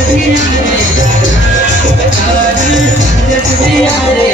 i love you.